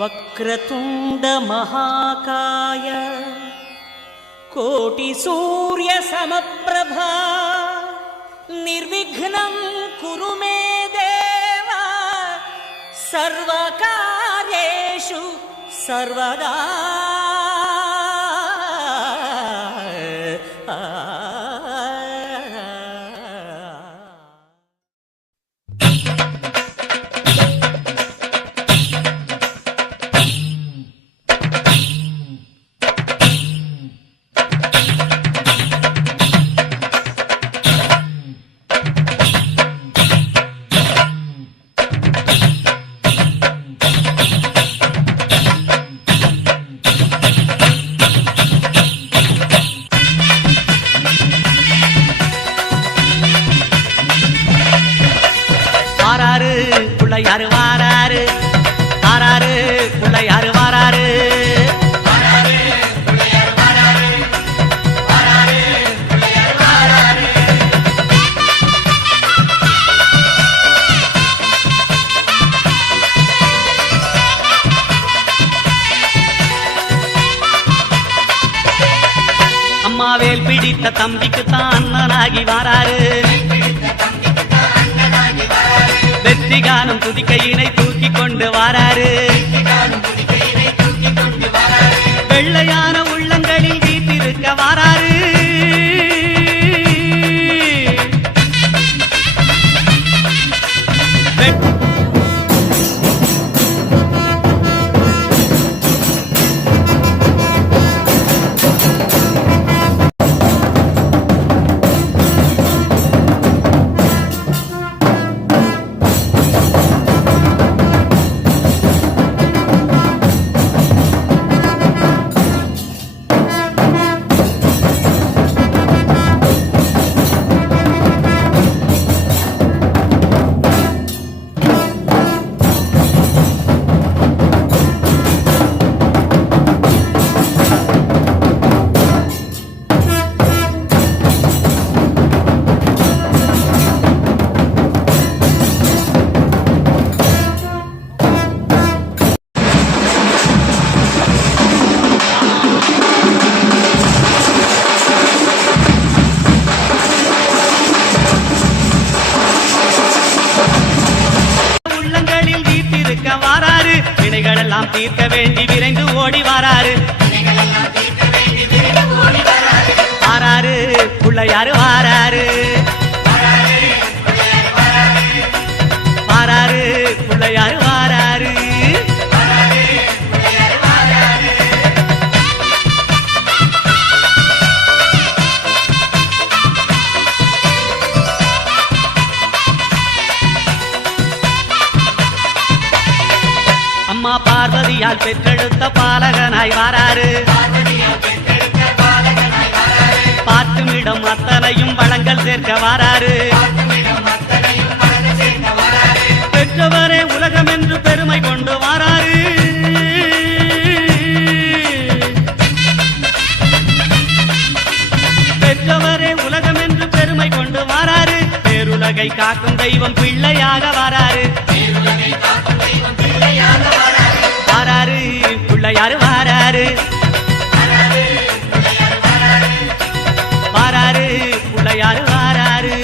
वक्रतुंड महाकाय कोटि सूर्य समप्रभा निर्विघ्नं कुरु मे देव सर्वकार्येषु सर्वदा। யாரு வாராரு ஆராரு புள்ள யாரு வாராரு அம்மாவேல் பிடித்த தம்பிக்கு தான் அண்ணனாகி வாராரு வெற்றிகானம் துதிக்கையினை தூக்கி கொண்டு வாராரு வெள்ளையான உள்ளங்களில் வீட்டிருக்க வாராரு வினைகளெல்லாம் தீர்க்க வேண்டி விரைந்து ஓடி வாராரு வாராரு புள்ள யாரு வாராரு வாராரு புள்ள யாரு வாராரு அம்மா பார்வதியால் பெற்றெடுத்த பாலகனாய் வாராரு பார்த்துமிடம் அத்தனையும் வளங்கள் சேர்க்க வாராரு பெற்றவரே உலகம் என்று பெருமை கொண்டு வாராரு பெற்றவரே உலகம் என்று பெருமை கொண்டு வாராரு பேருலகை காக்கும் தெய்வம் பிள்ளையாக வாராரு வாராரு புள்ள யாரு வாராரு வாராரு புள்ள யாரு வாராரு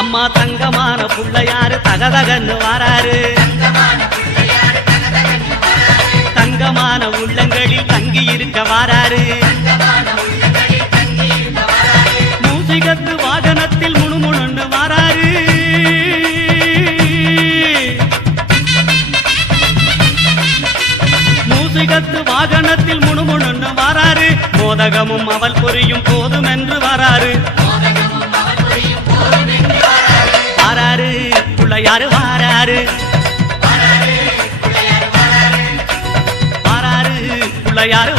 அம்மா தங்கமான புள்ள யாரு தகதகன்னு வாராரு தங்கமான உள்ளங்களில் தங்கி இருக்க வாராரு மூசிகத்து வாகனத்தில் முணுமுணுன்னு வாராரு மூசிகத்து வாகனத்தில் முணுமுணுன்னு வாராரு மோதகமும் அவள் புரியும் போதும் என்று வாராரு வாராரு புள்ள யாரு வாராரு வாராரு புள்ள யாரு